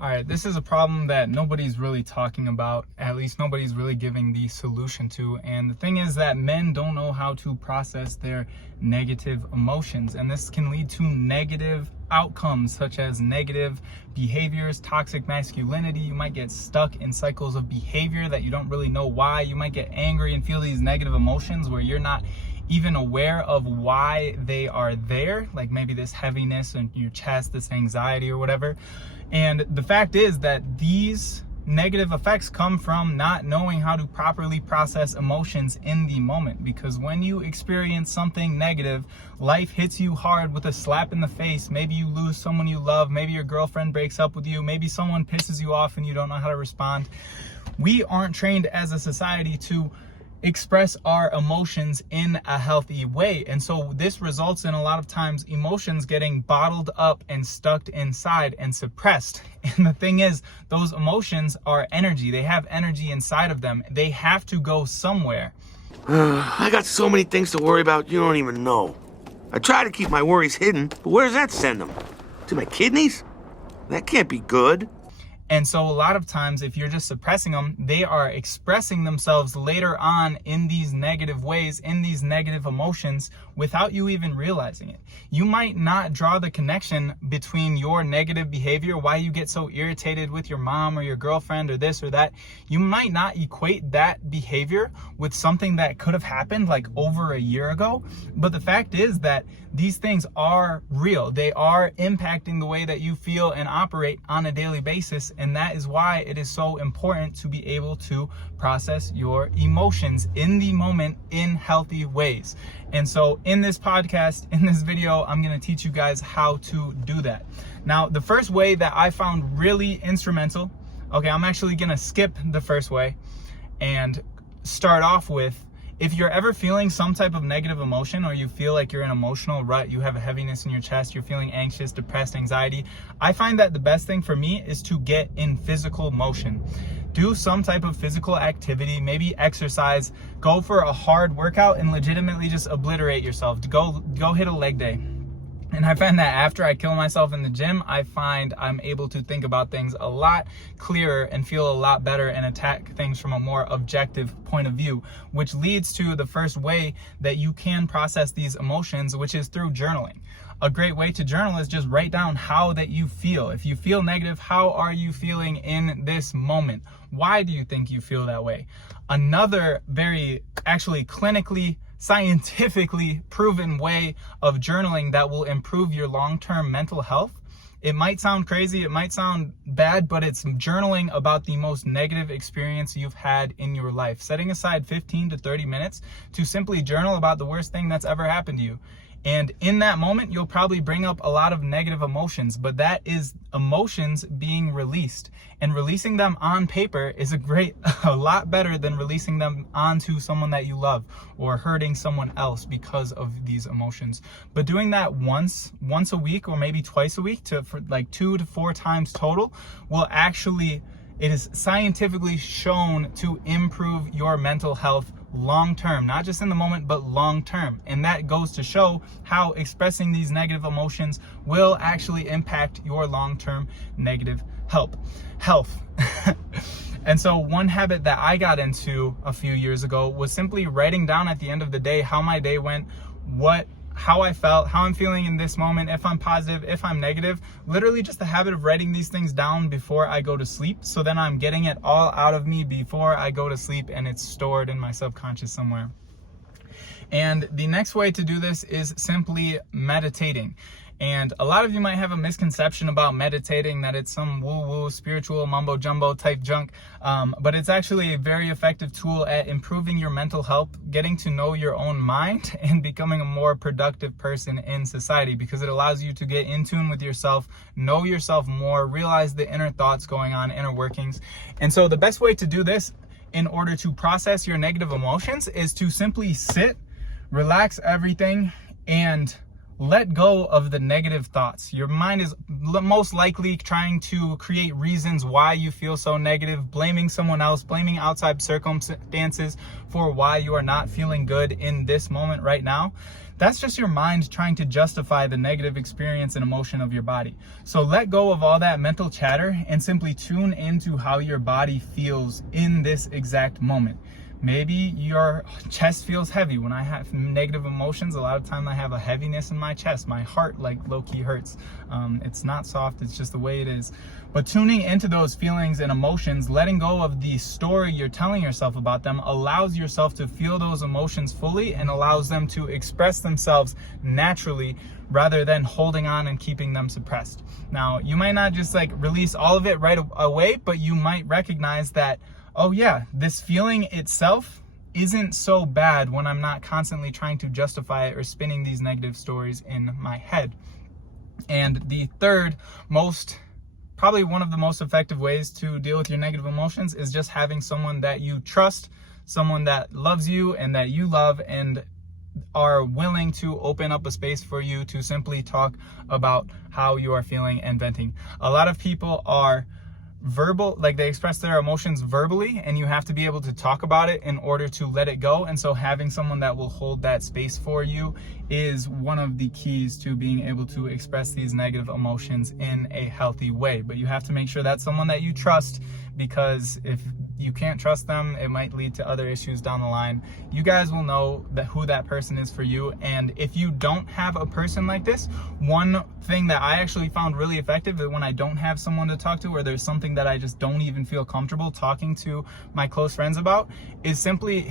All right, this is a problem that nobody's really talking about, at least nobody's really giving the solution to. And the thing is that men don't know how to process their negative emotions. And this can lead to negative outcomes such as negative behaviors, toxic masculinity. You might get stuck in cycles of behavior that you don't really know why. You might get angry and feel these negative emotions where you're not even aware of why they are there, like maybe this heaviness in your chest, this anxiety or whatever. And the fact is that these negative effects come from not knowing how to properly process emotions in the moment. Because when you experience something negative, life hits you hard with a slap in the face. Maybe you lose someone you love. Maybe your girlfriend breaks up with you. Maybe someone pisses you off and you don't know how to respond. We aren't trained as a society to express our emotions in a healthy way. And so this results in a lot of times emotions getting bottled up and stuck inside and suppressed. And the thing is, those emotions are energy. They have energy inside of them. They have to go somewhere. I got so many things to worry about, you don't even know. I try to keep my worries hidden, but where does that send them? To my kidneys? That can't be good. And so a lot of times, if you're just suppressing them, they are expressing themselves later on in these negative ways, in these negative emotions, without you even realizing it. You might not draw the connection between your negative behavior, why you get so irritated with your mom or your girlfriend or this or that. You might not equate that behavior with something that could have happened like over a year ago. But the fact is that these things are real. They are impacting the way that you feel and operate on a daily basis. And that is why it is so important to be able to process your emotions in the moment in healthy ways. And so in this podcast, in this video, I'm going to teach you guys how to do that. Now, the first way that I found really instrumental, okay, I'm actually going to skip the first way and start off with, if you're ever feeling some type of negative emotion, or you feel like you're in an emotional rut, you have a heaviness in your chest, you're feeling anxious, depressed, anxiety, I find that the best thing for me is to get in physical motion. Do some type of physical activity, maybe exercise, go for a hard workout and legitimately just obliterate yourself. Go hit a leg day. And I find that after I kill myself in the gym, I find I'm able to think about things a lot clearer and feel a lot better and attack things from a more objective point of view, which leads to the first way that you can process these emotions, which is through journaling. A great way to journal is just write down how that you feel. If you feel negative, how are you feeling in this moment? Why do you think you feel that way? Another very actually clinically scientifically proven way of journaling that will improve your long-term mental health. It might sound crazy, it might sound bad, but it's journaling about the most negative experience you've had in your life. Setting aside 15 to 30 minutes to simply journal about the worst thing that's ever happened to you. And in that moment, you'll probably bring up a lot of negative emotions, but that is emotions being released. And releasing them on paper is a lot better than releasing them onto someone that you love or hurting someone else because of these emotions. But doing that once a week or maybe twice a week for like 2 to 4 times total will actually, it is scientifically shown to improve your mental health long term, not just in the moment, but long term. And that goes to show how expressing these negative emotions will actually impact your long term negative health. And so one habit that I got into a few years ago was simply writing down at the end of the day how my day went, how I felt, how I'm feeling in this moment, if I'm positive, if I'm negative. Literally just the habit of writing these things down before I go to sleep. So then I'm getting it all out of me before I go to sleep and it's stored in my subconscious somewhere. And the next way to do this is simply meditating. And a lot of you might have a misconception about meditating, that it's some woo-woo spiritual mumbo jumbo type junk, but it's actually a very effective tool at improving your mental health, getting to know your own mind, and becoming a more productive person in society, because it allows you to get in tune with yourself, know yourself more, realize the inner thoughts going on, inner workings. And so the best way to do this in order to process your negative emotions is to simply sit, relax everything, and let go of the negative thoughts. Your mind is most likely trying to create reasons why you feel so negative, blaming someone else, blaming outside circumstances for why you are not feeling good in this moment right now. That's just your mind trying to justify the negative experience and emotion of your body. So let go of all that mental chatter and simply tune into how your body feels in this exact moment. Maybe your chest feels heavy. When I have negative emotions, a lot of time I have a heaviness in my chest. My heart like low-key hurts. It's not soft, it's just the way it is. But tuning into those feelings and emotions, letting go of the story you're telling yourself about them, allows yourself to feel those emotions fully and allows them to express themselves naturally rather than holding on and keeping them suppressed. Now, you might not just like release all of it right away, but you might recognize that, oh yeah, this feeling itself isn't so bad when I'm not constantly trying to justify it or spinning these negative stories in my head. And the third probably one of the most effective ways to deal with your negative emotions is just having someone that you trust, someone that loves you and that you love and are willing to open up a space for you to simply talk about how you are feeling and venting. A lot of people are verbal, like they express their emotions verbally, and you have to be able to talk about it in order to let it go. And so having someone that will hold that space for you is one of the keys to being able to express these negative emotions in a healthy way. But you have to make sure that's someone that you trust, because if you can't trust them, it might lead to other issues down the line. You guys will know who that person is for you. And if you don't have a person like this, one thing that I actually found really effective is when I don't have someone to talk to, or there's something that I just don't even feel comfortable talking to my close friends about, is simply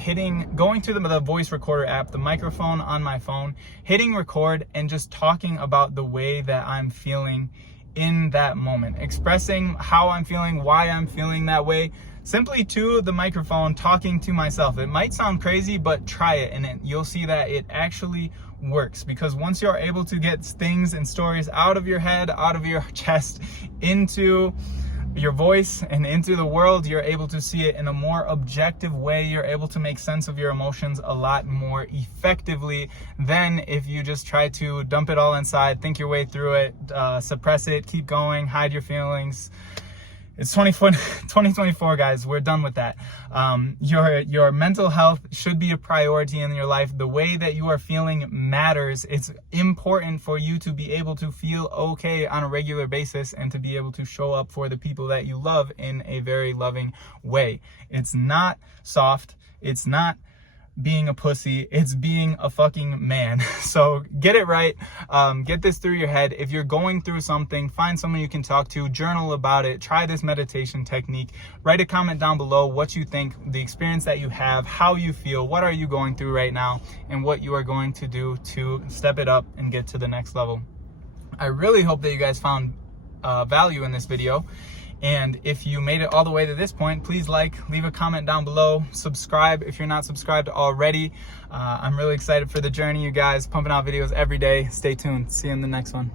going through the voice recorder app, the microphone on my phone, hitting record and just talking about the way that I'm feeling in that moment, expressing how I'm feeling, why I'm feeling that way, simply to the microphone, talking to myself. It might sound crazy, but try it and you'll see that it actually works. Because once you're able to get things and stories out of your head, out of your chest, into your voice and into the world, you're able to see it in a more objective way. You're able to make sense of your emotions a lot more effectively than if you just try to dump it all inside, think your way through it, suppress it, keep going, hide your feelings. It's 2024, guys. We're done with that. Your mental health should be a priority in your life. The way that you are feeling matters. It's important for you to be able to feel okay on a regular basis and to be able to show up for the people that you love in a very loving way. It's not soft. It's not being a pussy, it's being a fucking man. So get it right. Get this through your head. If you're going through something, find someone you can talk to, journal about it, try this meditation technique, write a comment down below what you think, the experience that you have, how you feel, what are you going through right now, and what you are going to do to step it up and get to the next level. I really hope that you guys found value in this video. And if you made it all the way to this point, please leave a comment down below, subscribe if you're not subscribed already. I'm really excited for the journey, you guys. Pumping out videos every day. Stay tuned. See you in the next one.